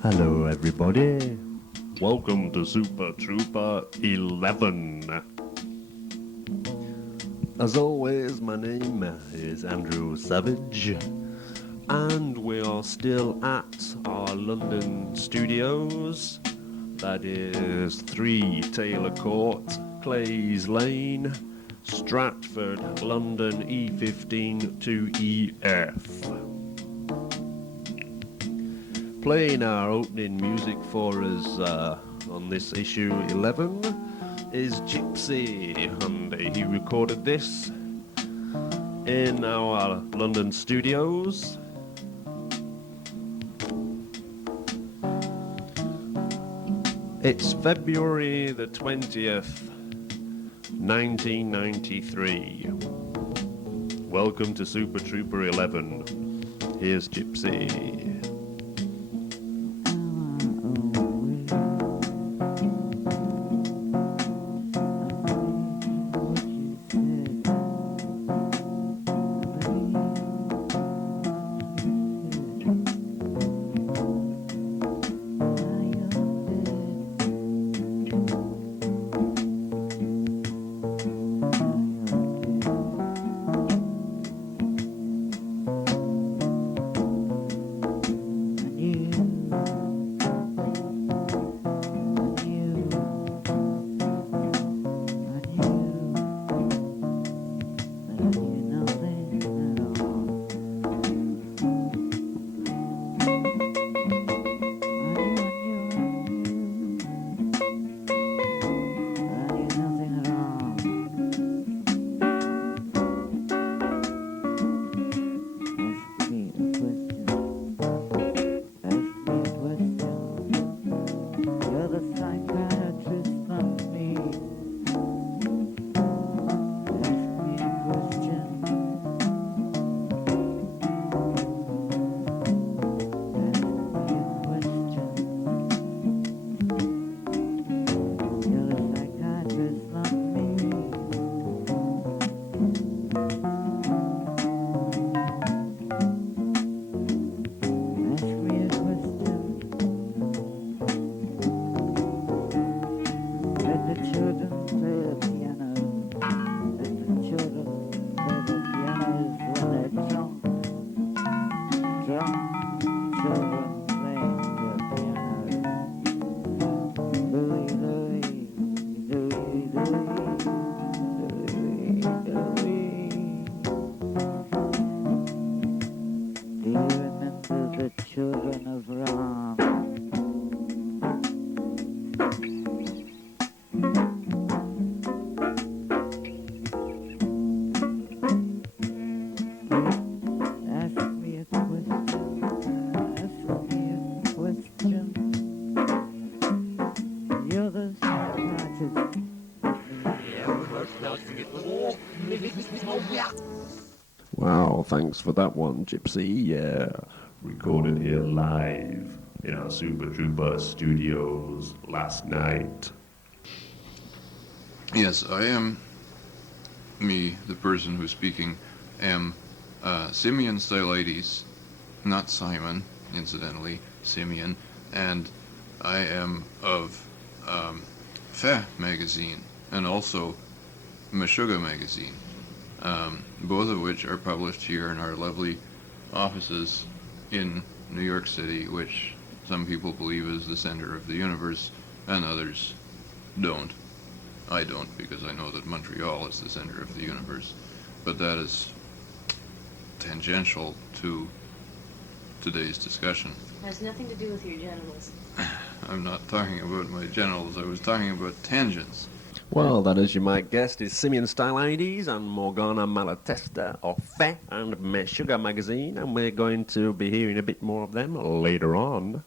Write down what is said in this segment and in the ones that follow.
Hello everybody, welcome to Super Trouper 11. As always, my name is Andrew Savage, and we are still at our London studios. That is 3 Taylor Court, Clays Lane, Stratford, London E15 2EF. Playing our opening music for us on this issue 11 is Gypsy, and he recorded this in our London studios. It's February the 20th, 1993. Welcome to Super Trouper 11. Here's Gypsy. Wow, thanks for that one, Gypsy. Yeah, recorded here live in our Super Trouper studios last night. Yes, I am, me, the person who's speaking, am Simeon Stylites, not Simon, incidentally, Simeon, and I am of Fa magazine and also Meshuggah magazine, both of which are published here in our lovely offices in New York City, which some people believe is the center of the universe and others don't. I don't, because I know that Montreal is the center of the universe, but that is tangential to today's discussion. It has nothing to do with your genitals. I'm not talking about my genitals, I was talking about tangents. Well, that, as you might guess, is Simeon Stylites and Morgana Malatesta of Fe and Meshuggah magazine, and we're going to be hearing a bit more of them later on.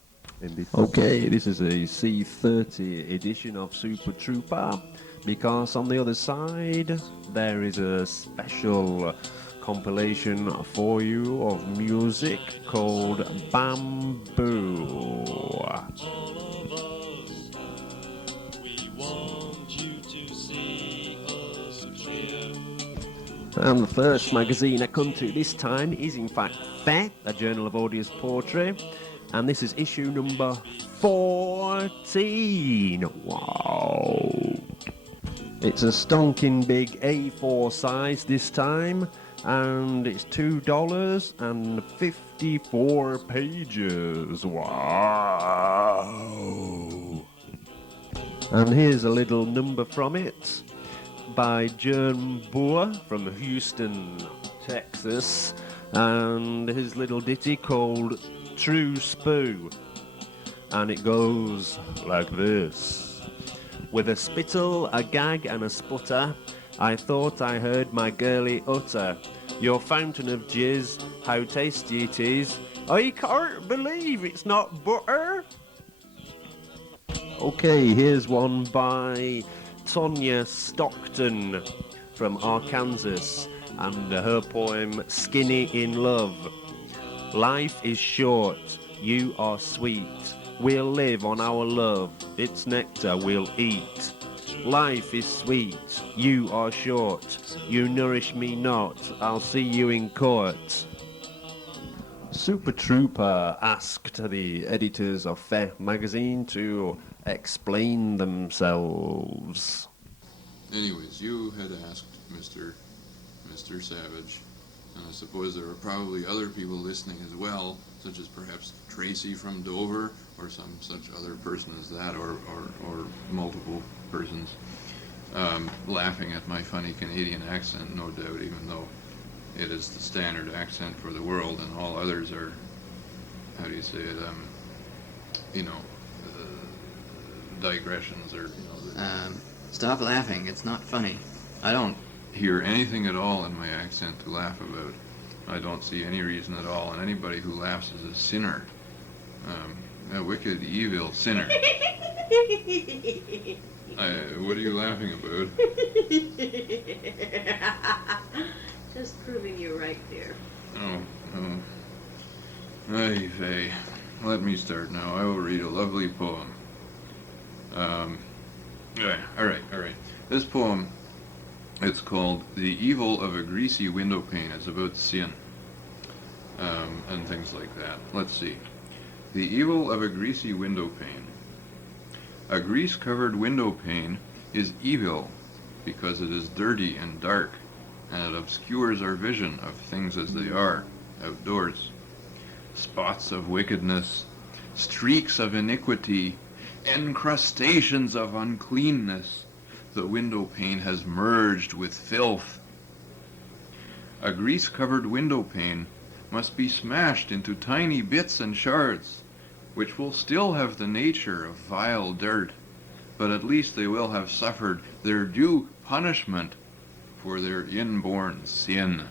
Okay, this is a C30 edition of Super Trouper, because on the other side there is a special compilation for you of music called Bamboo. And the first magazine I come to this time is in fact Fair, a journal of odious poetry. And this is issue number 14. Wow. It's a stonking big A4 size this time. And it's $2 and 54 pages. Wow. And here's a little number from it by Jern Boer from Houston, Texas, and his little ditty called True Spoo. And it goes like this. With a spittle, a gag and a sputter, I thought I heard my girlie utter, your fountain of jizz, how tasty it is, I can't believe it's not butter. Okay, here's one by Tonya Stockton from Arkansas, and her poem Skinny in Love. Life is short, you are sweet, we'll live on our love, its nectar we'll eat. Life is sweet, you are short, you nourish me not, I'll see you in court. Super Trouper asked the editors of Fair magazine to explain themselves. Anyways, you had asked Mr. Savage, and I suppose there are probably other people listening as well, such as perhaps Tracy from Dover, or some such other person as that, or multiple persons, laughing at my funny Canadian accent, no doubt, even though it is the standard accent for the world, and all others are, how do you say it, digressions, or, Stop laughing, it's not funny. I don't hear anything at all in my accent to laugh about. I don't see any reason at all, and anybody who laughs is a sinner. A wicked, evil sinner. What are you laughing about? Just proving you're right there. Oh. Ay vey. Let me start now. I will read a lovely poem. All right. This poem, it's called The Evil of a Greasy Window Pane. It's about sin, and things like that. Let's see. The Evil of a Greasy Window Pane. A grease-covered window pane is evil because it is dirty and dark, and it obscures our vision of things as they are, outdoors. Spots of wickedness, streaks of iniquity, encrustations of uncleanness, the window pane has merged with filth. A grease-covered window pane must be smashed into tiny bits and shards, which will still have the nature of vile dirt, but at least they will have suffered their due punishment for their inborn sin.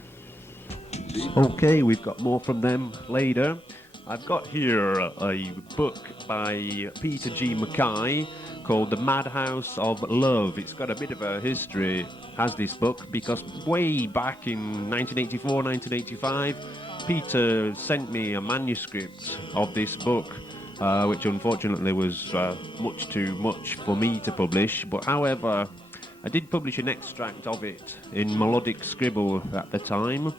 Okay, we've got more from them later. I've got here a book by Peter G. Mackay called The Madhouse of Love. It's got a bit of a history, has this book, because way back in 1984, 1985, Peter sent me a manuscript of this book, which unfortunately was much too much for me to publish. But however, I did publish an extract of it in melodic scribble at the time.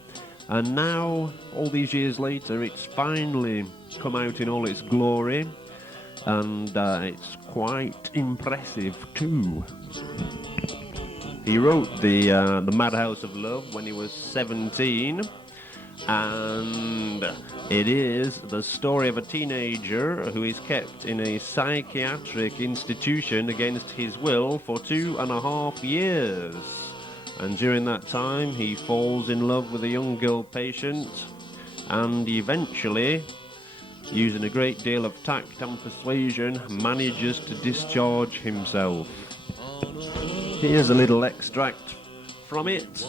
And now, all these years later, it's finally come out in all its glory, and it's quite impressive too. He wrote the Madhouse of Love when he was 17, and it is the story of a teenager who is kept in a psychiatric institution against his will for 2.5 years. And during that time, he falls in love with a young girl patient, and eventually, using a great deal of tact and persuasion, manages to discharge himself. Here's a little extract from it.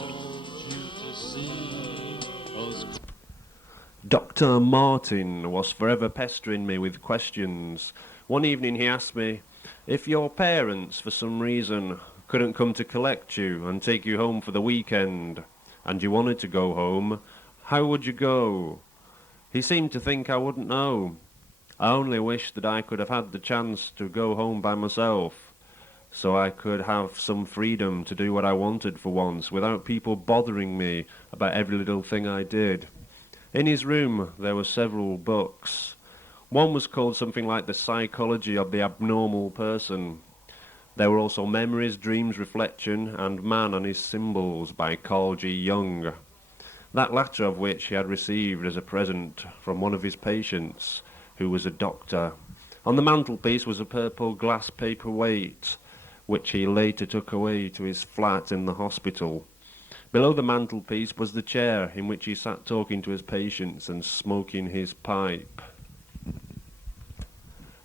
Dr. Martin was forever pestering me with questions. One evening he asked me, if your parents, for some reason, couldn't come to collect you and take you home for the weekend, and you wanted to go home, how would you go? He seemed to think I wouldn't know. I only wished that I could have had the chance to go home by myself. so I could have some freedom to do what I wanted for once without people bothering me about every little thing I did. In his room there were several books. One was called something like The Psychology of the Abnormal Person. There were also Memories, Dreams, Reflection, and Man and His Symbols by Carl G. Jung, that latter of which he had received as a present from one of his patients, who was a doctor. On the mantelpiece was a purple glass paperweight, which he later took away to his flat in the hospital. Below the mantelpiece was the chair in which he sat talking to his patients and smoking his pipe.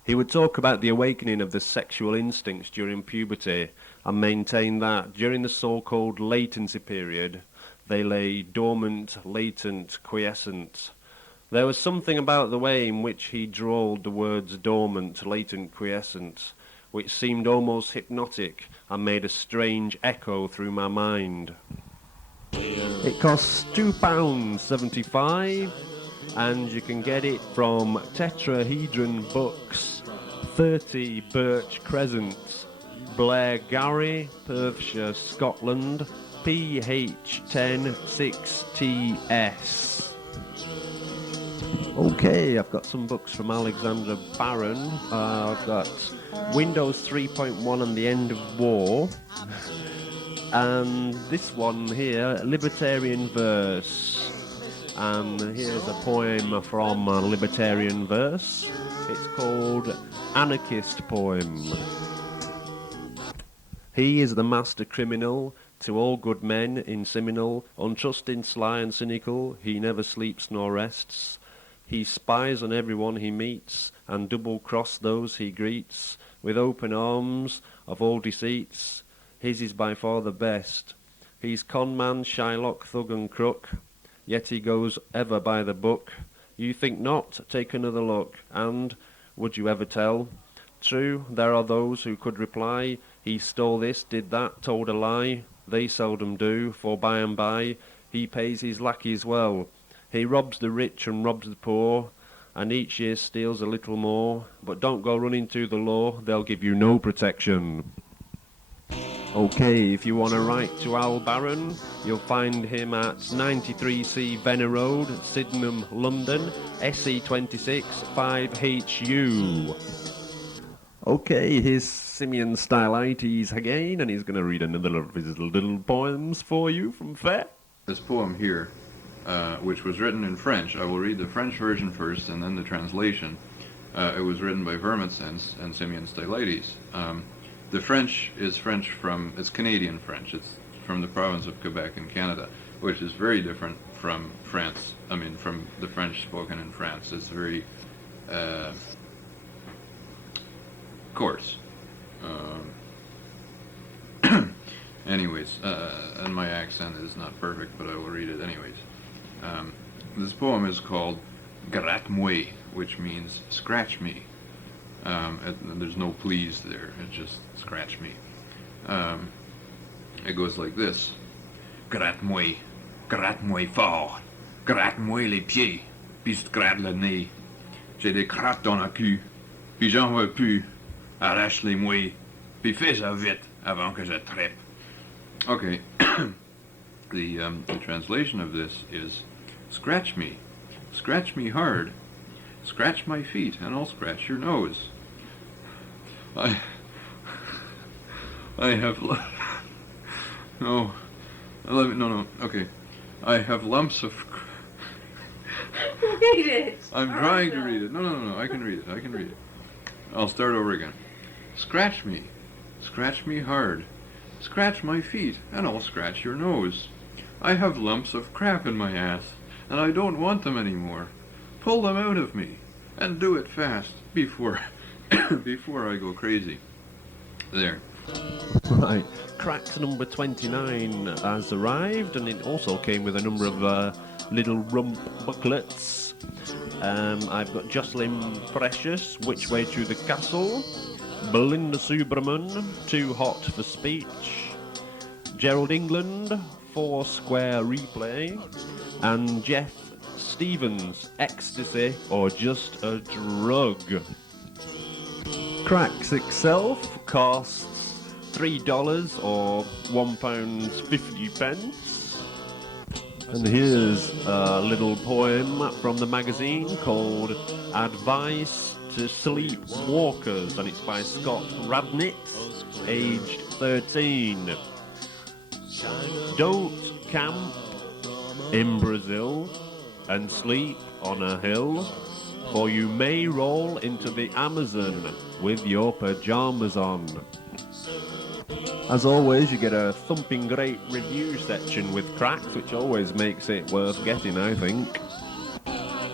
He would talk about the awakening of the sexual instincts during puberty and maintain that during the so-called latency period, they lay dormant, latent, quiescent. There was something about the way in which he drawled the words dormant, latent, quiescent, which seemed almost hypnotic and made a strange echo through my mind. It costs £2.75, and you can get it from Tetrahedron Books, 30 Birch Crescent, Blair Garry, Perthshire, Scotland, PH106TS. Okay, I've got some books from Alexander Barron. I've got Windows 3.1 and the End of War. And this one here, Libertarian Verse. And here's a poem from Libertarian Verse. It's called Anarchist Poem. He is the master criminal, to all good men in Seminole, untrusting, sly and cynical, he never sleeps nor rests. He spies on everyone he meets, and double-cross those he greets, with open arms of all deceits. His is by far the best. He's conman, Shylock, thug and crook, yet he goes ever by the book. You think not? Take another look, and would you ever tell? True, there are those who could reply, he stole this, did that, told a lie. They seldom do, for by and by he pays his lackeys well. He robs the rich and robs the poor, and each year steals a little more. But don't go running to the law, they'll give you no protection. Okay, if you want to write to Al Barron, you'll find him at 93C Venner Road, Sydenham, London, SE26 5HU. Okay, here's Simeon Stylites again, and he's going to read another of his little poems for you from Fair. This poem here, which was written in French, I will read the French version first and then the translation. It was written by Vermets and Simeon Stylites. The French is it's Canadian French. It's from the province of Quebec in Canada, which is very different from France. I mean, from the French spoken in France. It's very coarse. Anyways, and my accent is not perfect, but I will read it anyways. This poem is called Gratte-moi, which means scratch me. There's no please there, it's just scratch me. It goes like this. Gratte-moi fort, gratte-moi les pieds, puis je te gratte le nez. J'ai des crottes dans la cul, puis j'en veux plus. Arrache-les-moi, puis fais-ça vite avant que je trippe. Okay, the translation of this is, scratch me hard, scratch my feet, and I'll scratch your nose. I have no, okay. I have lumps of. Read it. I'm trying to read it. No, I can read it. I'll start over again. Scratch me hard, scratch my feet, and I'll scratch your nose. I have lumps of crap in my ass, and I don't want them anymore. Pull them out of me, and do it fast before I go crazy. There. Right, Cracks number 29 has arrived, and it also came with a number of little rump booklets. I've got Jocelyn Precious, Which Way to the Castle, Belinda Subraman, Too Hot for Speech, Gerald England, Four Square Replay, and Jeff Stevens, Ecstasy or Just a Drug. Cracks itself costs $3 or £1.50. And here's a little poem from the magazine called Advice to Sleepwalkers, and it's by Scott Radnitz, aged 13. Don't camp in Brazil and sleep on a hill, for you may roll into the Amazon with your pajamas on. As always, you get a thumping great review section with cracks, which always makes it worth getting, I think.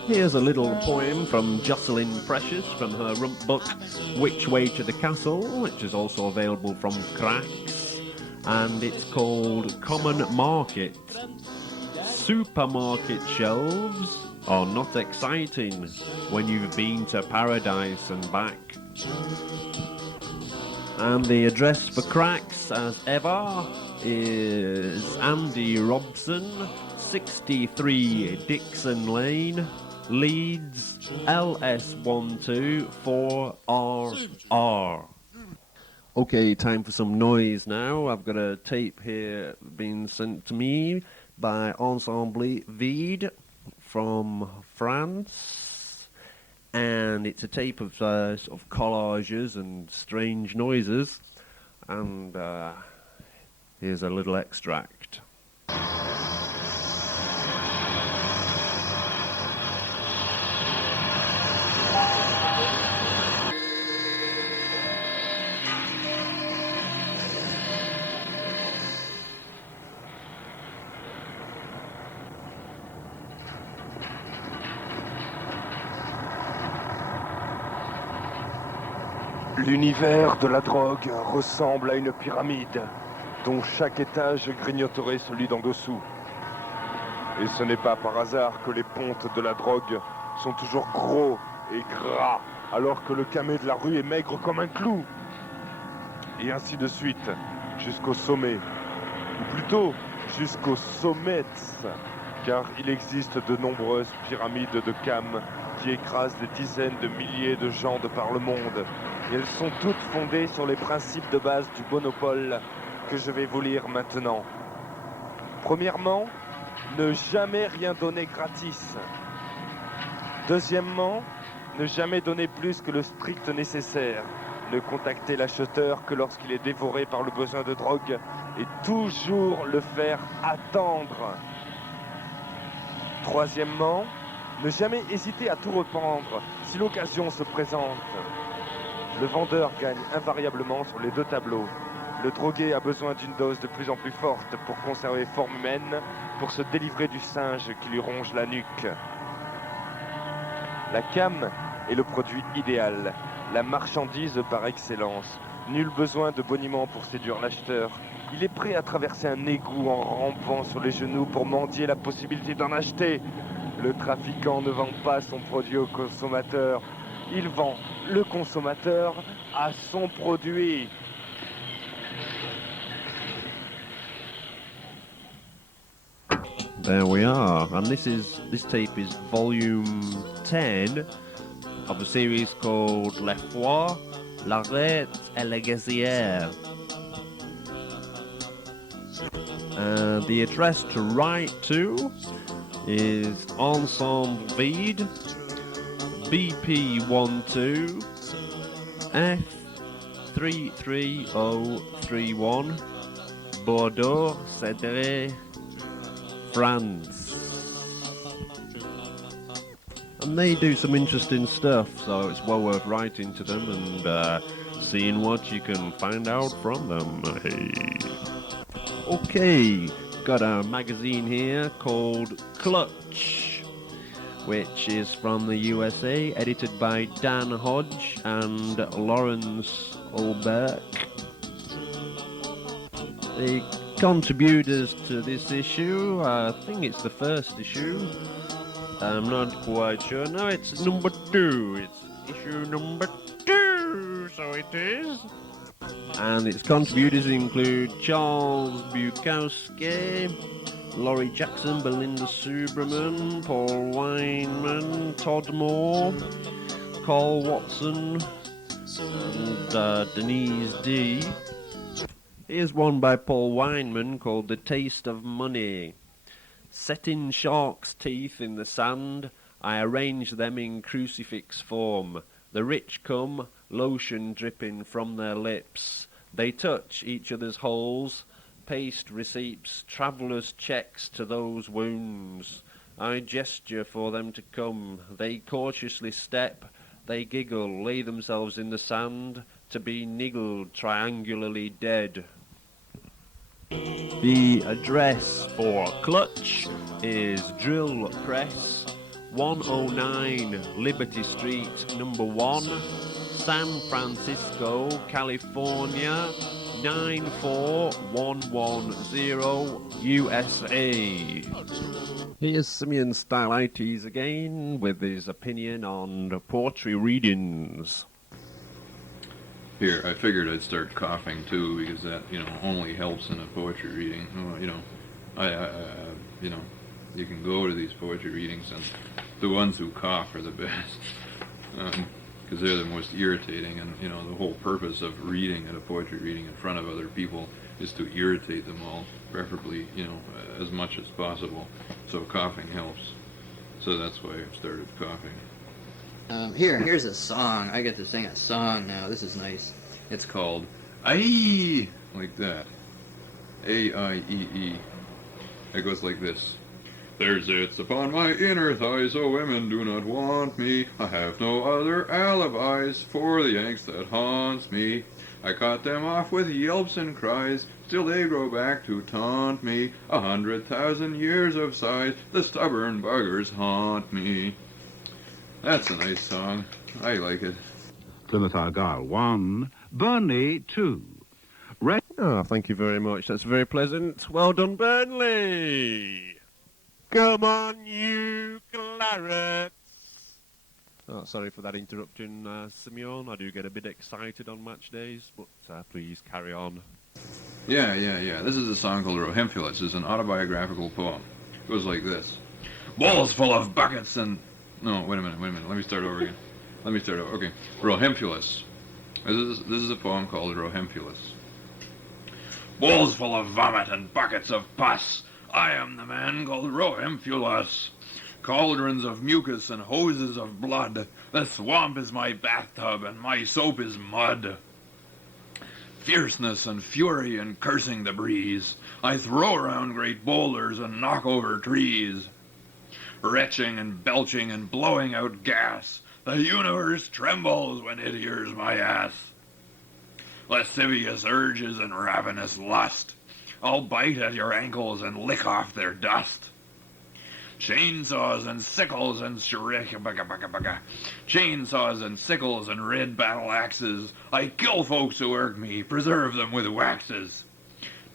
Here's a little poem from Jocelyn Precious from her rump book Which Way to the Castle, which is also available from Cracks, and it's called Common Market. Supermarket shelves are not exciting when you've been to paradise and back. And the address for Cracks, as ever, is Andy Robson, 63 Dixon Lane, Leeds, LS124RR. Okay, time for some noise now. I've got a tape here being sent to me by Ensemble Vide from France. And it's a tape of sort of collages and strange noises. And here's a little extract. L'univers de la drogue ressemble à une pyramide dont chaque étage grignoterait celui d'en dessous. Et ce n'est pas par hasard que les pontes de la drogue sont toujours gros et gras, alors que le camé de la rue est maigre comme un clou. Et ainsi de suite, jusqu'au sommet, ou plutôt jusqu'aux sommets, car il existe de nombreuses pyramides de cam qui écrasent des dizaines de milliers de gens de par le monde. Et elles sont toutes fondées sur les principes de base du monopole que je vais vous lire maintenant. Premièrement, ne jamais rien donner gratis. Deuxièmement, ne jamais donner plus que le strict nécessaire. Ne contacter l'acheteur que lorsqu'il est dévoré par le besoin de drogue et toujours le faire attendre. Troisièmement, ne jamais hésiter à tout reprendre si l'occasion se présente. Le vendeur gagne invariablement sur les deux tableaux. Le drogué a besoin d'une dose de plus en plus forte pour conserver forme humaine, pour se délivrer du singe qui lui ronge la nuque. La cam est le produit idéal, la marchandise par excellence. Nul besoin de boniment pour séduire l'acheteur. Il est prêt à traverser un égout en rampant sur les genoux pour mendier la possibilité d'en acheter. Le trafiquant ne vend pas son produit au consommateur. Il vend le consommateur à son produit. There we are, and this tape is volume 10 of a series called Les Foires, l'Arrêt et la Gazière. The address to write to is Ensemble Vide, BP12 F33031, Bordeaux, Cédré, France. And they do some interesting stuff, so it's well worth writing to them and seeing what you can find out from them. Hey. Okay, got a magazine here called Clutch, which is from the USA, edited by Dan Hodge and Lawrence Ulberg. The contributors to this issue, I think it's the first issue. I'm not quite sure. No, it's number 2. It's issue number 2, so it is. And its contributors include Charles Bukowski, Laurie Jackson, Belinda Subraman, Paul Weinman, Todd Moore, Carl Watson, and Denise D. Here's one by Paul Weinman called The Taste of Money. Setting sharks' teeth in the sand, I arrange them in crucifix form. The rich come, lotion dripping from their lips. They touch each other's holes, paste receipts, travellers' checks to those wounds. I gesture for them to come. They cautiously step, they giggle, lay themselves in the sand, to be niggled, triangularly dead. The address for Clutch is Drill Press, 109 Liberty Street, number 1, San Francisco, California, 94110, USA. Here's Simeon Stylites again with his opinion on poetry readings. Here, I figured I'd start coughing too, because that, only helps in a poetry reading. You can go to these poetry readings, and the ones who cough are the best, because they're the most irritating. And the whole purpose of reading at a poetry reading in front of other people is to irritate them all, preferably, as much as possible. So coughing helps. So that's why I started coughing. Here's a song. I get to sing a song now. This is nice. It's called Aye, like that. A-I-E-E. It goes like this. There sits upon my inner thighs, oh women do not want me. I have no other alibis for the angst that haunts me. I cut them off with yelps and cries, still they grow back to taunt me. 100,000 years of sighs, the stubborn buggers haunt me. That's a nice song. I like it. Plymouth Argyle 1, Burnley 2. Oh, thank you very much. That's very pleasant. Well done, Burnley. Come on, you clarets. Oh, sorry for that interruption, Simeon. I do get a bit excited on match days, but please carry on. Yeah. This is a song called Rohempulus. It's an autobiographical poem. It goes like this. Bowls full of buckets and... No, wait a minute. Let me start over again. Okay. Rohempulus. This is a poem called Rohempulus. Bowls full of vomit and buckets of pus. I am the man called Rohempulus. Cauldrons of mucus and hoses of blood. The swamp is my bathtub and my soap is mud. Fierceness and fury and cursing the breeze. I throw around great boulders and knock over trees. Retching and belching and blowing out gas. The universe trembles when it hears my ass. Lascivious urges and ravenous lust. I'll bite at your ankles and lick off their dust. Chainsaws and sickles and chainsaws and sickles and red battle axes. I kill folks who irk me, preserve them with waxes.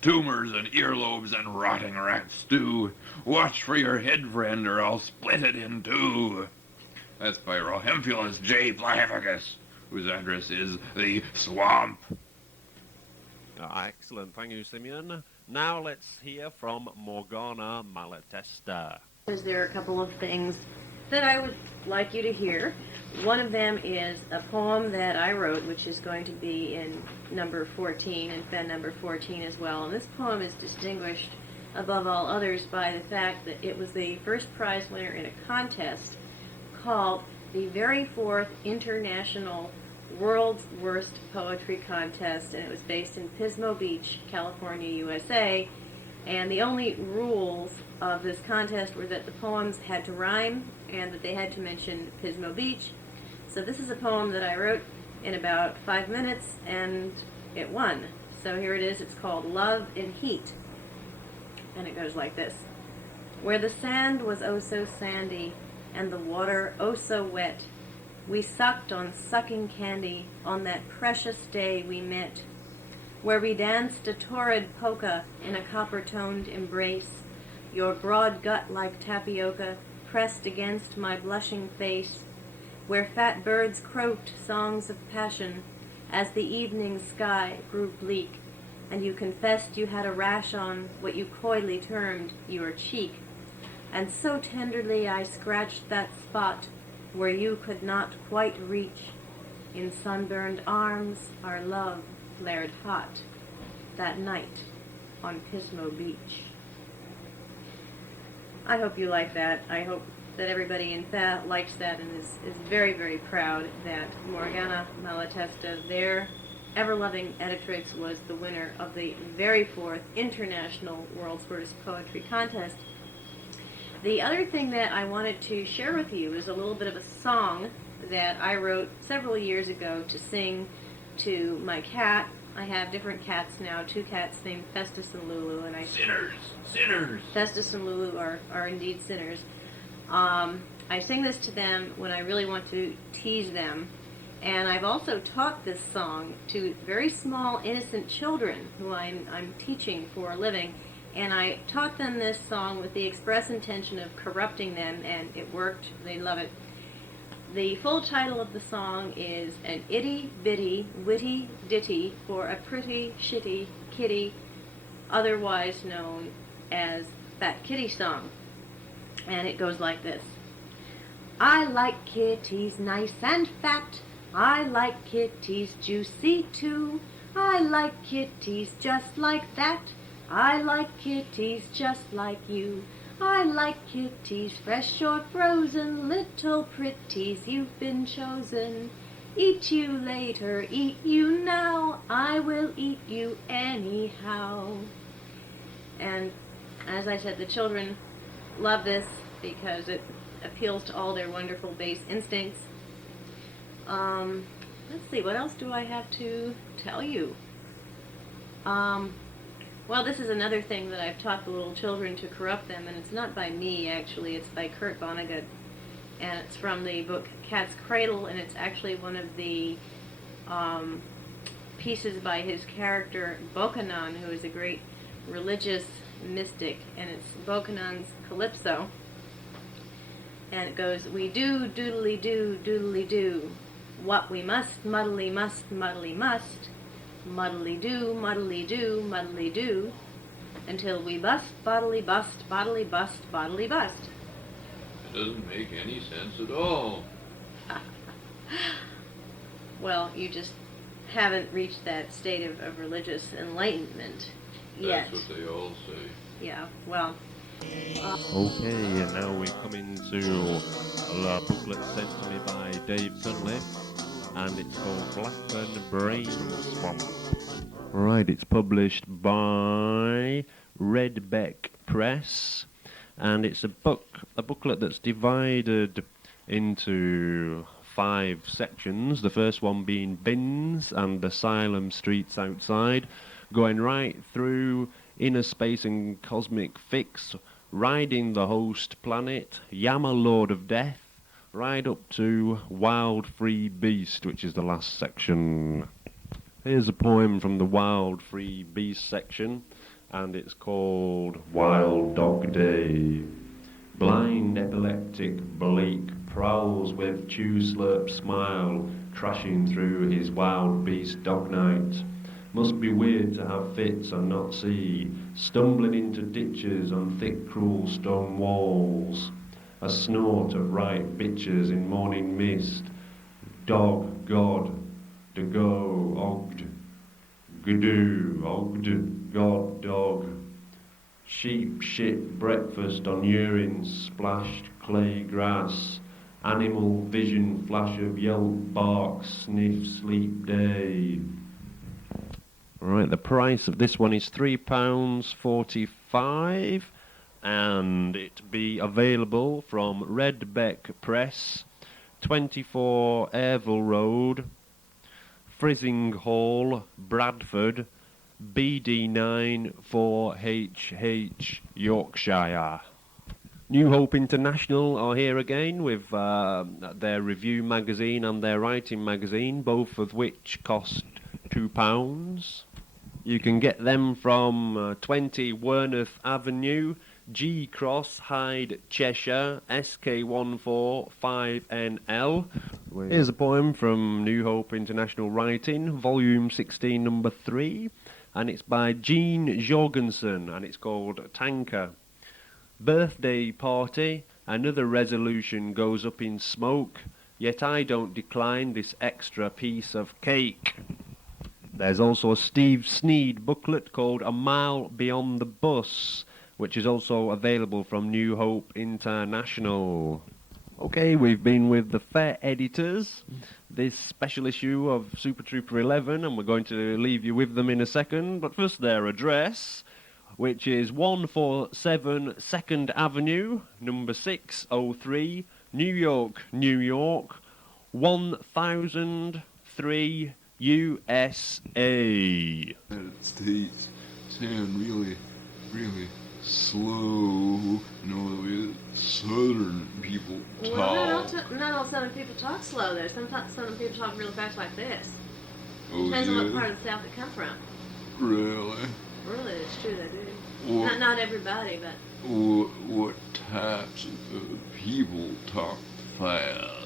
Tumors and earlobes and rotting rat stew. Watch for your head, friend, or I'll split it in two. That's by Rohempulus J. Platypus, whose address is the swamp. Excellent. Thank you, Simeon. Now let's hear from Morgana Malatesta. There are a couple of things that I would like you to hear. One of them is a poem that I wrote, which is going to be in number 14, and Ben number 14 as well. And this poem is distinguished above all others by the fact that it was the first prize winner in a contest called the very fourth International World's Worst Poetry Contest, and it was based in Pismo Beach, California, USA. And the only rules of this contest were that the poems had to rhyme and that they had to mention Pismo Beach. So this is a poem that I wrote in about 5 minutes, and it won. So here it is. It's called Love in Heat. And it goes like this. Where the sand was oh so sandy, and the water oh so wet, we sucked on sucking candy on that precious day we met, where we danced a torrid polka in a copper-toned embrace, your broad gut like tapioca pressed against my blushing face, where fat birds croaked songs of passion as the evening sky grew bleak, and you confessed you had a rash on what you coyly termed your cheek, and so tenderly I scratched that spot where you could not quite reach. In sunburned arms our love flared hot. that night on Pismo Beach. I hope you like that. I hope that everybody in that likes that and is very, very proud that Morgana Malatesta, their ever-loving editrix, was the winner of the very 4th International World's Worst Poetry Contest. The other thing that I wanted to share with you is a little bit of a song that I wrote several years ago to sing to my cat. I have different cats now, 2 cats named Festus and Lulu, and Sinners! Festus and Lulu are indeed sinners. I sing this to them when I really want to tease them, and I've also taught this song to very small, innocent children who I'm teaching for a living, and I taught them this song with the express intention of corrupting them, and it worked. They love it. The full title of the song is An Itty Bitty Witty Ditty for a Pretty Shitty Kitty, otherwise known as Fat Kitty Song. And it goes like this. I like kitties nice and fat. I like kitties juicy too. I like kitties just like that. I like kitties just like you. I like kitties fresh or frozen, little pretties, you've been chosen. Eat you later, eat you now, I will eat you anyhow. And as I said, the children love this because it appeals to all their wonderful base instincts. Let's see, what else do I have to tell you? Well, this is another thing that I've taught the little children to corrupt them, and it's not by me, actually. It's by Kurt Vonnegut, and it's from the book Cat's Cradle, and it's actually one of the pieces by his character Bokonon, who is a great religious mystic, and it's Bokonon's Calypso. And it goes, we do, doodly-do, doodly-do, what we must, muddly must, muddly must, muddly-do, muddly-do, muddly-do, until we bust, bodily bust, bodily bust, bodily bust. It doesn't make any sense at all. Well, you just haven't reached that state of religious enlightenment yet. That's what they all say. Yeah, well. Okay, and now we come into a booklet sent to me by Dave Cunliffe, and it's called Blackburn Brain Swamp. Right, it's published by Redbeck Press, and it's a booklet that's divided into 5 sections. The first one being bins and asylum streets outside, going right through inner space and cosmic fix, riding the host planet, Yama Lord of Death, right up to Wild Free Beast, which is the last section. Here's a poem from the Wild Free Beast section, and it's called Wild Dog Day. Blind, epileptic, bleak, prowls with chew-slurp smile, crashing through his wild beast dog night. Must be weird to have fits and not see, stumbling into ditches on thick, cruel stone walls. A snort of ripe bitches in morning mist. Dog, God, to go, ogd, gudoo, ogd, God, dog. Sheep shit breakfast on urine splashed clay grass. Animal vision flash of yelp, bark, sniff, sleep, day. Right, the price of this one is £3.45, and it be available from Redbeck Press, 24 Airville Road, Frizinghall, Bradford, BD9 4HH, Yorkshire. New Hope International are here again with their review magazine and their writing magazine, both of which cost £2. You can get them from 20 Werneth Avenue, G Cross, Hyde, Cheshire, SK145NL. Here's a poem from New Hope International Writing, Volume 16, Number 3, and it's by Jean Jorgensen, and it's called Tanker. Birthday party, another resolution goes up in smoke, yet I don't decline this extra piece of cake. There's also a Steve Sneed booklet called A Mile Beyond the Bus, which is also available from New Hope International. Okay, we've been with the Fair editors, this special issue of Super Trouper 11, and we're going to leave you with them in a second. But first, their address, which is 147 2nd Avenue, number 603, New York, New York, 1003 USA. United States sound really, really slow. You know, the way Southern people talk. Well, not all Southern people talk slow there. Sometimes Southern people talk real fast like this. Oh, Depends on what yeah? part of the South they come from. Really? Really, it's true they do. What, Not everybody, but what types of people talk fast?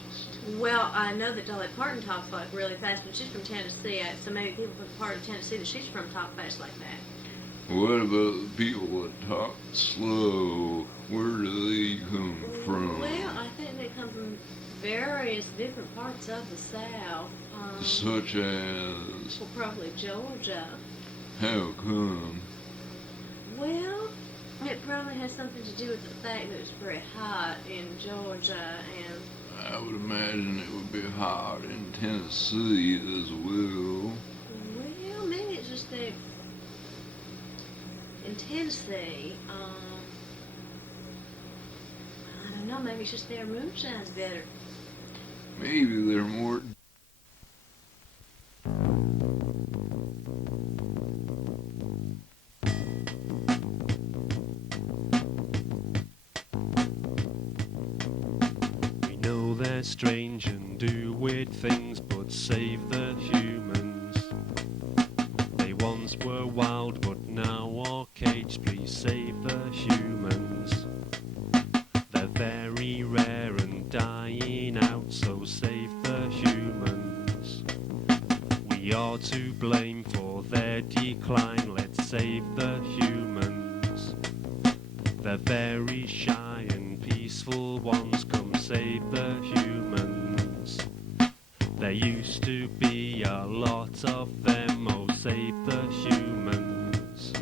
well, I know that Dolly Parton talks like really fast, but she's from Tennessee, so maybe people from the part of Tennessee that she's from talk fast like that. What about the people that talk slow? Where do they come from? Well, I think they come from various different parts of the South. Such as, Well, probably Georgia. how come? Well, it probably has something to do with the fact that it's very hot in Georgia, and I would imagine it would be hot in Tennessee as well. well, maybe it's just that in Tennessee, I don't know, maybe it's just their moonshine's better. Maybe they're more. We know they're strange and do weird things, but save the humans. They once were wild, but now are caged. Please save the humans. They're very rare and dying out, so save the humans. We are to blame for their decline. Let's save the humans. They're very shy and peaceful ones. Come save the humans. There used to be a lot of them. Oh, save the humans.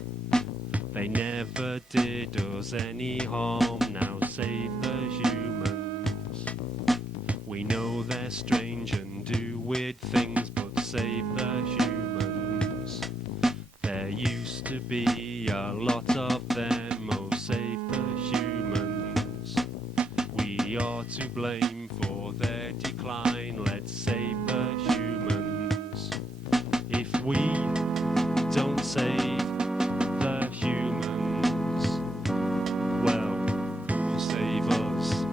They never did us any harm. Now save the humans. We know they're strange and do weird things, but save the humans. There used to be a lot of them. Oh, save the humans. We are to blame for their decline. Let's save the humans. If we don't save the humans, well, who will save us?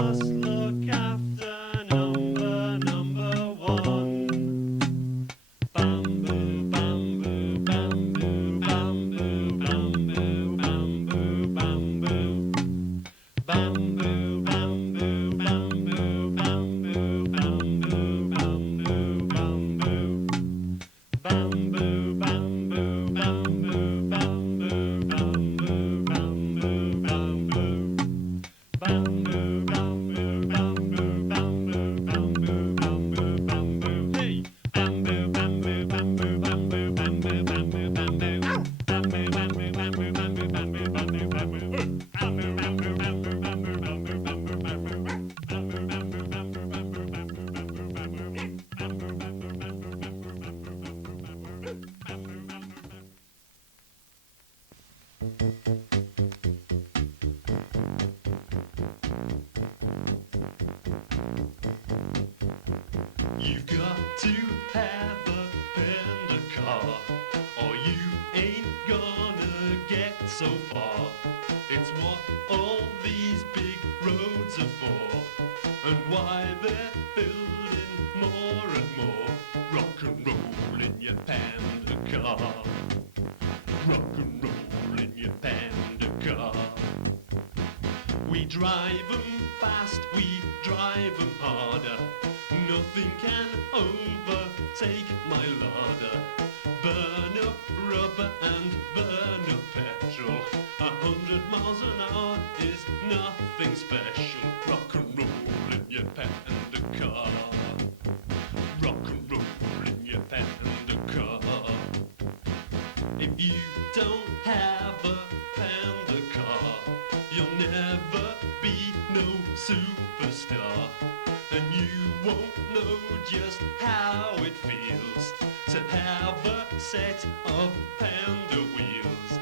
must look after number one. Bamboo, bamboo, bamboo, bamboo, bamboo, bamboo, bamboo. Bamboo, bamboo, bamboo, bamboo, bamboo, bamboo, bamboo. Bamboo, bamboo, bamboo, bamboo, bamboo, bamboo, bamboo. Bamboo, bamboo, bamboo, bamboo, bamboo, bamboo, bamboo. Hey! Bamboo, bamboo, bamboo, bamboo, bamboo, bamboo, bamboo. Bamboo, bamboo, bamboo, bamboo, bamboo, bamboo, bamboo. Bamboo, bamboo, bamboo, bamboo, bamboo, bamboo, bamboo. Bamboo, bamboo, bamboo, bamboo, bamboo, bamboo, bamboo. Bamboo, bamboo, bamboo, bamboo, bamboo, bamboo. You've got to have a Panda car, or you ain't gonna get so far. It's what all these big roads are for, and why they're building more and more. Rock and roll in your Panda car. Rock and roll in your Panda car. We drive 'em fast, we drive 'em harder. Nothing can overtake my larder. Burn up rubber and burn up petrol. 100 miles an hour is nothing special. Rock and roll in your Panda car. Rock and roll in your Panda car. If you don't have a Panda car, you'll never be no superstar. And you won't know just how it feels to have a set of Panda wheels.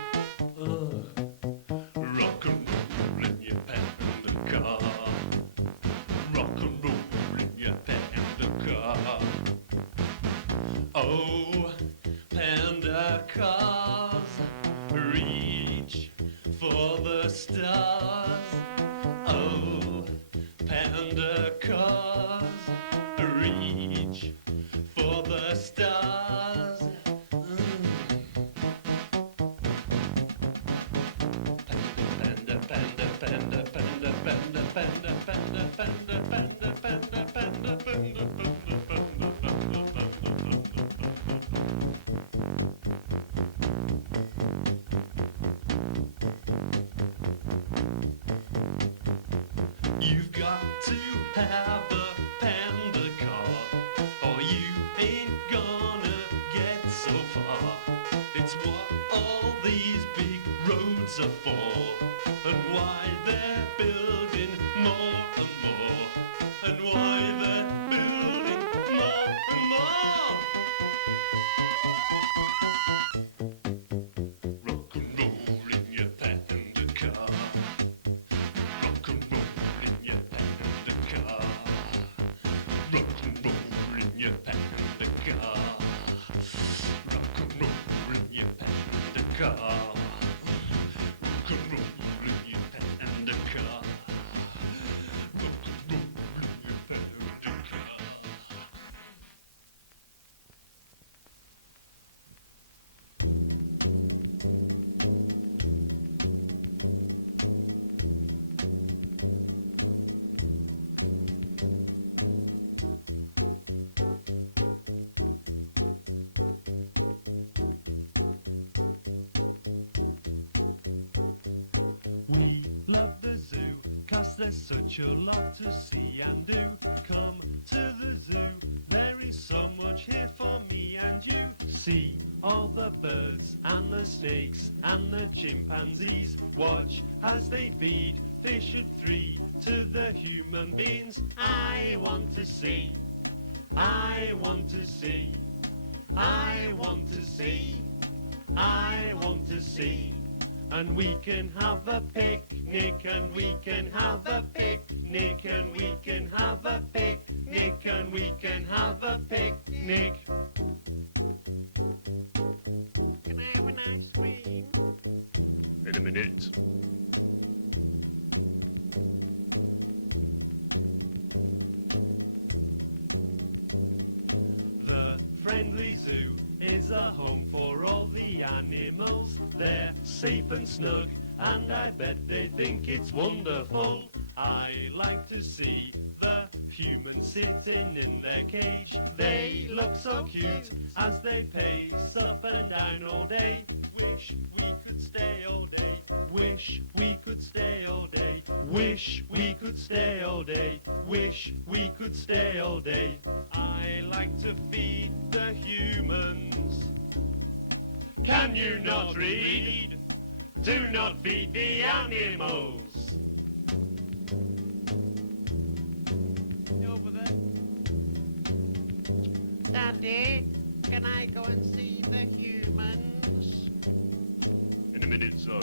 Rock and roll in your Panda car. Rock and roll in your Panda car. Oh, Panda cars, reach for the stars. Oh, Panda cars, reach for the stars. Panda, panda, panda, panda, panda, panda, panda, panda, panda, panda, panda, panda, You've got to have a Panda car, or you ain't gonna get so far. It's what all these big roads are for, and why they're building more and more, and why they're building more and more. Rock and roll in your Panda car. Rock and roll in your Panda car. Rock and roll in your Panda car. Rock and roll in your Panda car. Rock and roll in your Panda car. Rock and roll in your Panda car. We love the zoo, 'cause there's such a lot to see and do. Come to the zoo, there is so much here for me and you. See all the birds and the snakes and the chimpanzees. Watch as they feed fish at 3 to the human beings. I want to see, I want to see, I want to see, I want to see. And we can have a picnic, and we can have a picnic, and we can have a picnic, and we can have a picnic. Can I have an ice cream? In a minute. friendly zoo is a home for all the animals. They're safe and snug, and I bet they think it's wonderful. I like to see the humans sitting in their cage. They look so cute as they pace up and down all day. Wish we could stay all day. Wish we could stay all day. Wish we could stay all day. Wish we could stay all day. I like to feed the humans. Can you not read? Do not feed the animals. Over there. Daddy, can I go and see the humans? In a minute, son.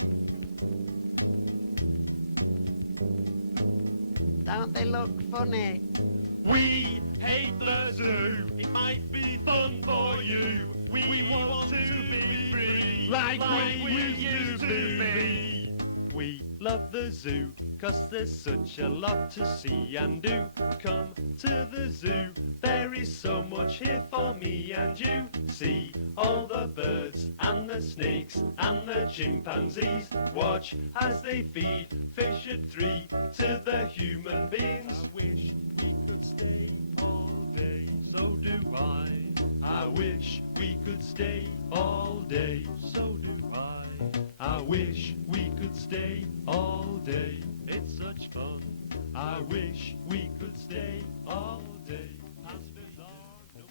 Don't they look funny? We hate the zoo. It might be fun for you. We want to be free, like we used to be. We love the zoo, 'cause there's such a lot to see and do. Come to the zoo, there is so much here for me and you. See all the birds and the snakes and the chimpanzees. Watch as they feed fish at 3 to the human beings. I wish we could stay all day, so do I. I wish we could stay all day, so do I. I wish we could stay all day, it's such fun. I wish we could stay all day. As bizarre, no.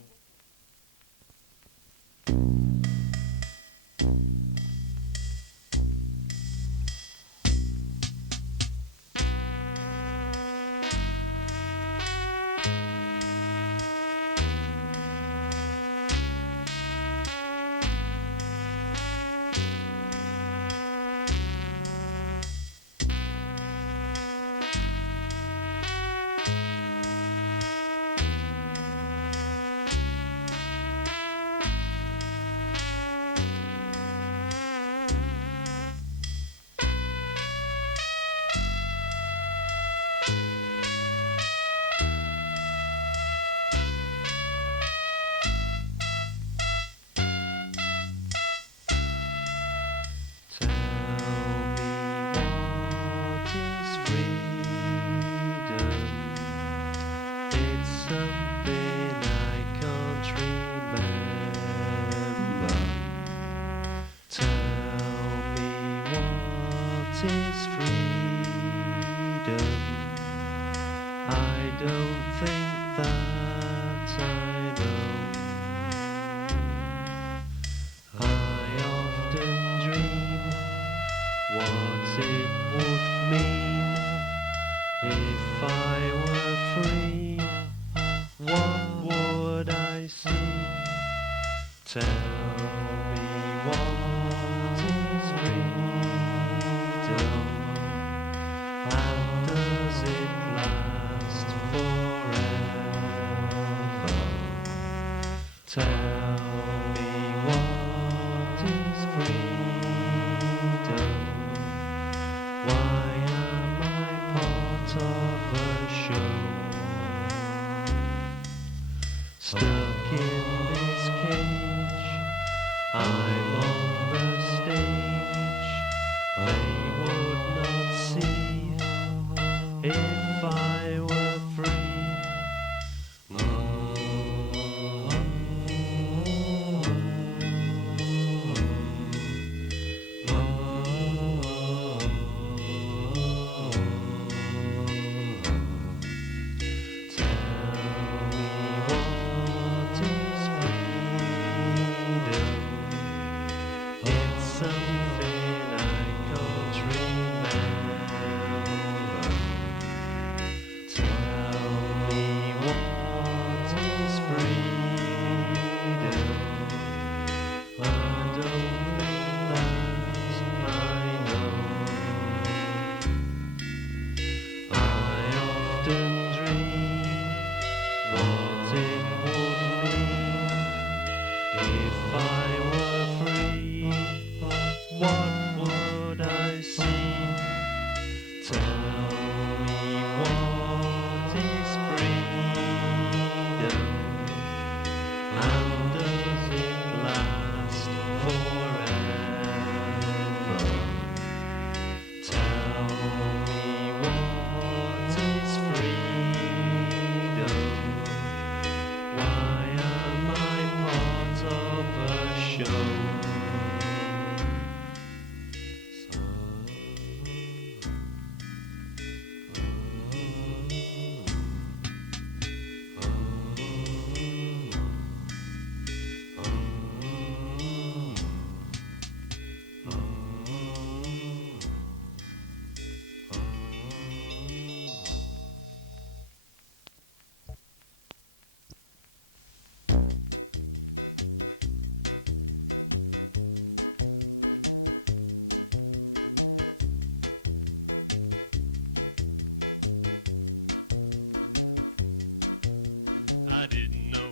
I didn't know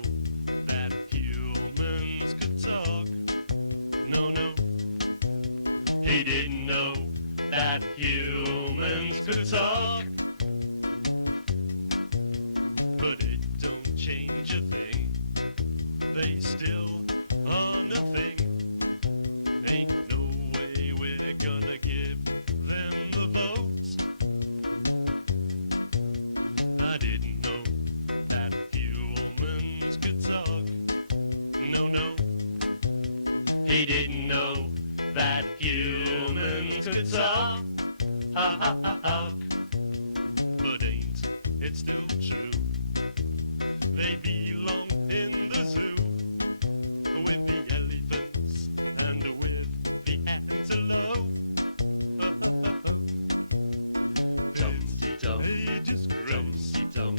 that humans could talk. No, no. He didn't know that humans could talk. But it don't change a thing. They still are nothing. Ain't no way we're gonna give them the vote. I didn't know that humans could talk. No, no. He didn't know that humans could talk. Ha ha ha ha. But ain't it still true? They belong in the zoo with the elephants and with the antelope. Dum-de-dum, dum-de-dum,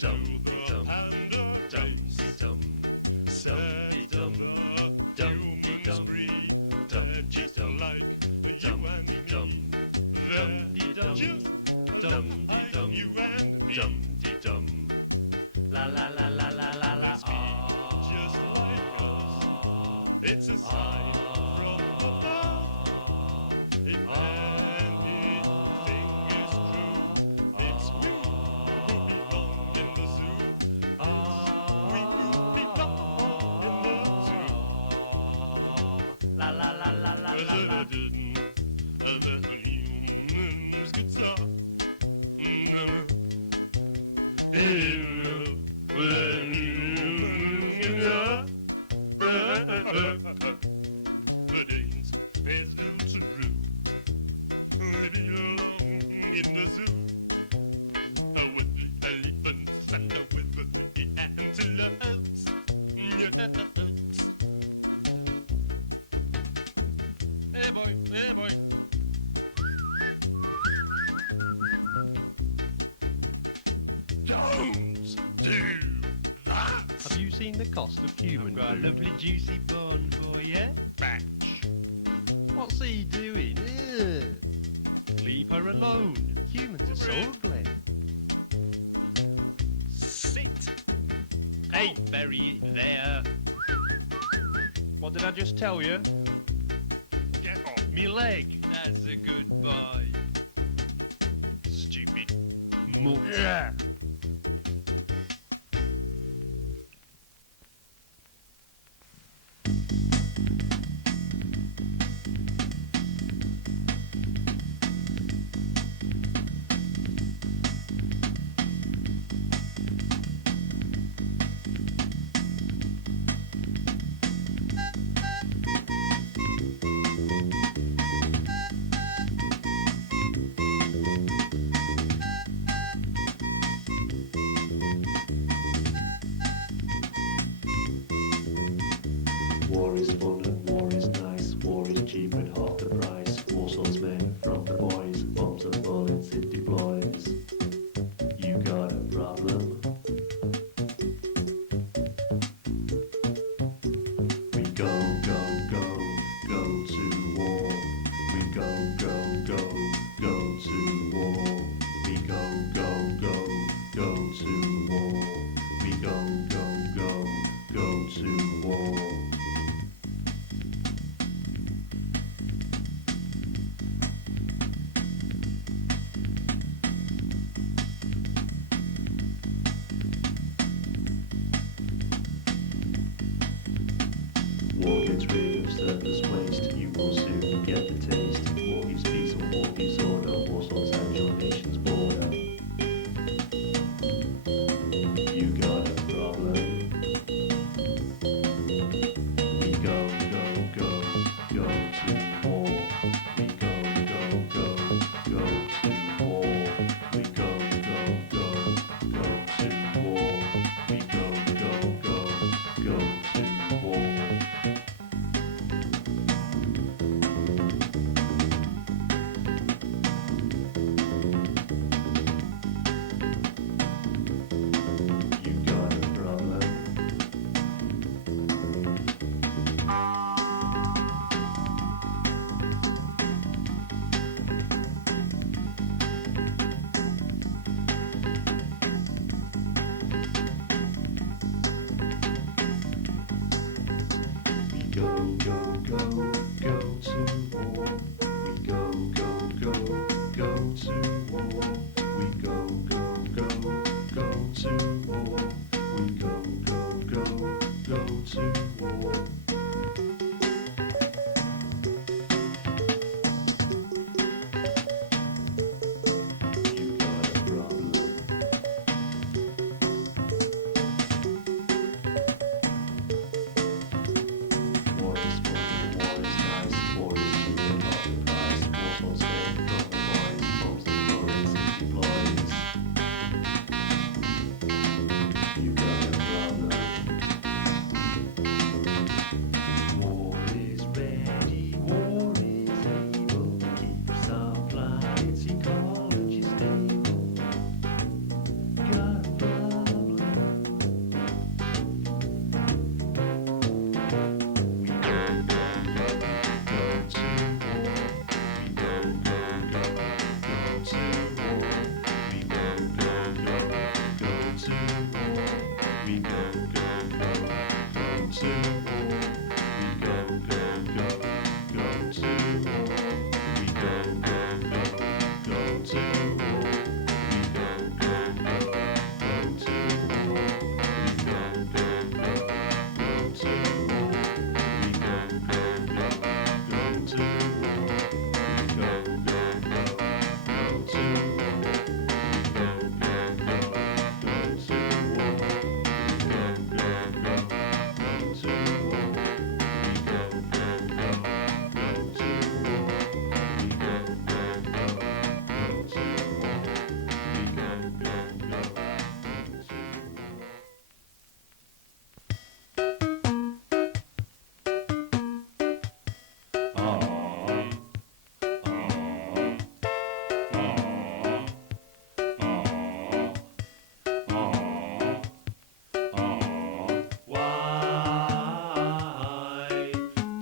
dum-de-dum, dum-de-dum, dum-de-dum, dum-de-dum, dum-de-dum, like you and me, dum-de-dum, dum-de-dum, you and me, dum-de-dum. La la la la la la la. Just like us. It's a sign from above. It can be, think it's true. It's we who belong in the zoo. We who belong in the zoo. La la la la la la la. I didn't, that humans could talk. Hey boy, hey boy. Don't do that. Have you seen the cost of human Got a food? lovely juicy bun for you. Batch. What's he doing? Ugh. Leave her alone. Humans are so ugly. Sit. Hey, bury it there. What did I just tell you? Get off me leg. That's a good boy. Stupid mutt. Yeah. War is fun and war is nice. War is cheap at half the price. Warsaw's men from the boys. Bombs and bullets it deploys. You got a problem? We go, go, go, go to war. We go, go, go, go to war. We go, go, go, go to war. We go, go, go, go to war. go, go, go, go to war. We go, go, go, go to war. We go, go, go, go to war. We go, go, go, go to war. You got a problem. War is fun, war is nice, war is equal, not the price. War falls dead from the boys, bombs and bullets it deploys. You got a problem. War is ready, war is able. Keep yourself flying, its ecology stable. Got a problem. We go, go, go, go to war. We go, go, go, go to war. We go, go, go, go to war. We go, go, go, go to war. We go, go, go, go to war. We go, go, go, go to war. We go, go, go, go to war. We go, go, go, go to war. We go, go, go, go to war. We go, go, go, go to war. We go, go, go, go to war. We go, go, go, go to war. We go, go, go, go to war. We go, go, go, go to war. We go, go, go, go to war. Why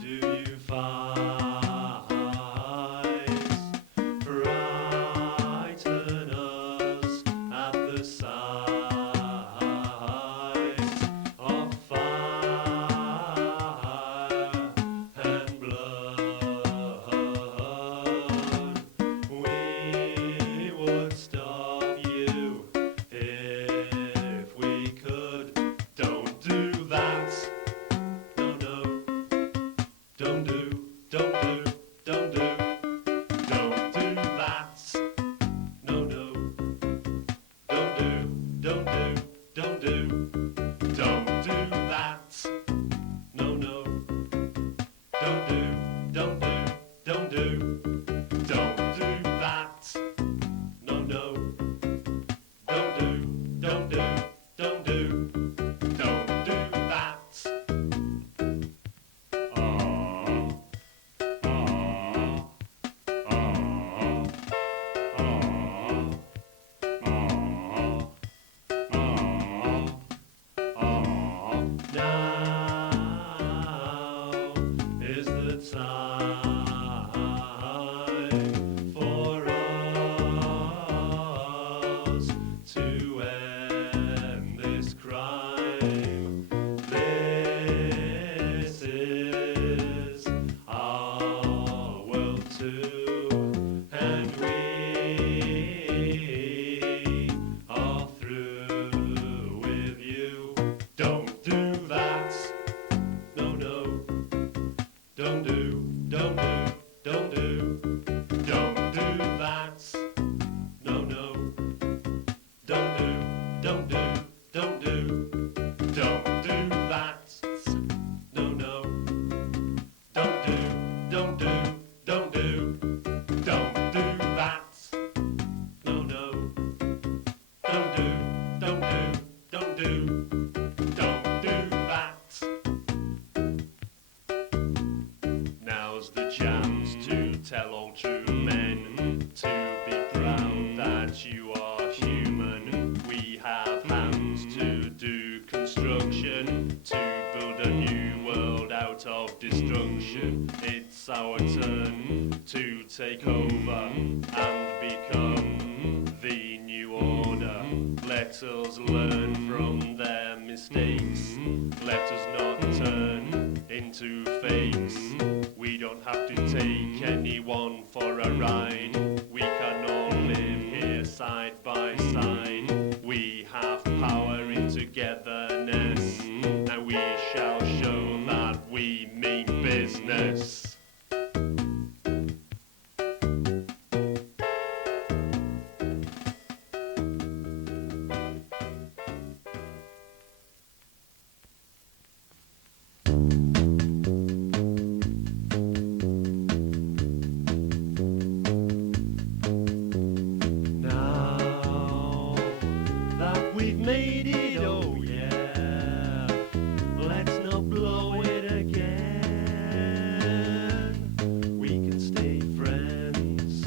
do you fight? Frighten us at the sight of fire and blood. We would stop you if we could. Don't do that. No, no. Don't do, don't do, don't do. Don't do that. No, no. Don't do, don't do, don't do. Don't do that. No, no. Don't do, don't do, don't do. Don't do that. No, no. Don't do, don't do, don't do. Don't do that. Now is the time for us to end this crime. This is our world too, and we are through with you. Don't do that. No, no. Don't do, don't do, don't do. Don't do that. No, no. Don't do, don't do, don't do. Don't do that. No, no. Don't do, don't do, don't do. Don't do that. No, no. Don't do, don't do, don't do. Don't do that. Now's the chance to tell all true men to be proud that you are human. We have hands to do construction, to build a new world out of destruction. It's our turn to take over and become the new order. Let us learn from their mistakes. Let us not turn into to face. We don't have to take anyone for a ride. We can all live here side by side. We have power in togetherness, and we shall show that we mean business. Now that we've made it, oh yeah, let's not blow it again. We can stay friends.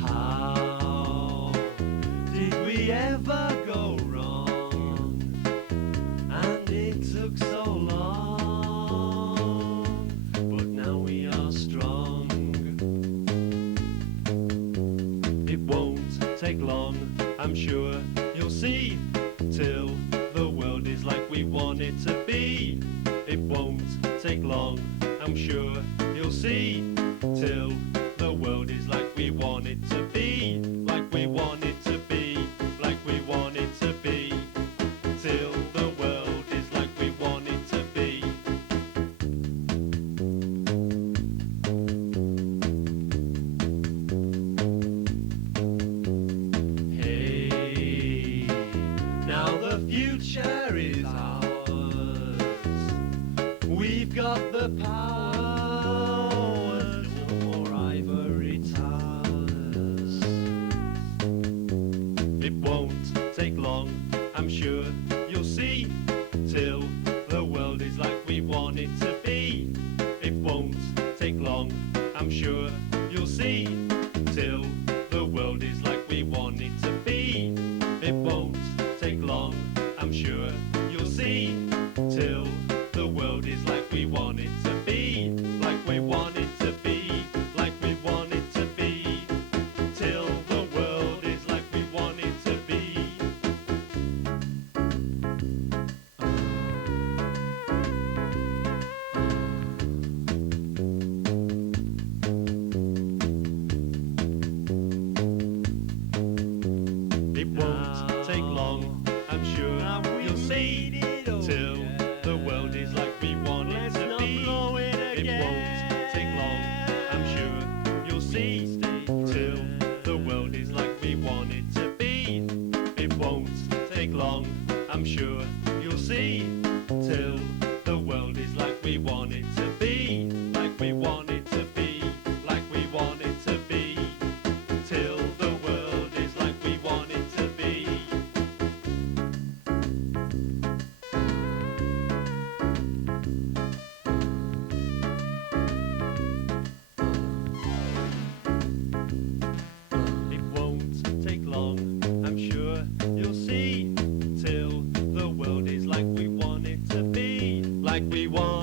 How did we ever go wrong? And it took so long, but now we are strong. It won't take long, I'm sure you'll see, till the world is like we want it to be. It won't take long, I'm sure you'll see, till the world is like we want it to be. Like we want it to be, like we want it to be, till the world is like we want it to be. Hey, now the future is ours. We've got the power, no more ivory towers. It won't take long, I'm sure you'll see, till the world is like we want it to be. It won't take long, I'm sure you'll see, till the world is like we want it to be. It won't take long, I'm sure you'll see, till the world is like we want it to be. Like we want it to be, like we want it to be, till the world is like we want it to be. It won't take long, I'm sure you'll see, till the world is like we want it to be. It won't take long, I'm sure you'll see, till the world is like we want it to be. It won't take long, I'm sure you'll see, till the world is like we want it to be. Like we want it to be, like we want it to be, till the world is like we want it to be. It won't take long, I'm sure you'll see, till the world is like we want it to be. Like we want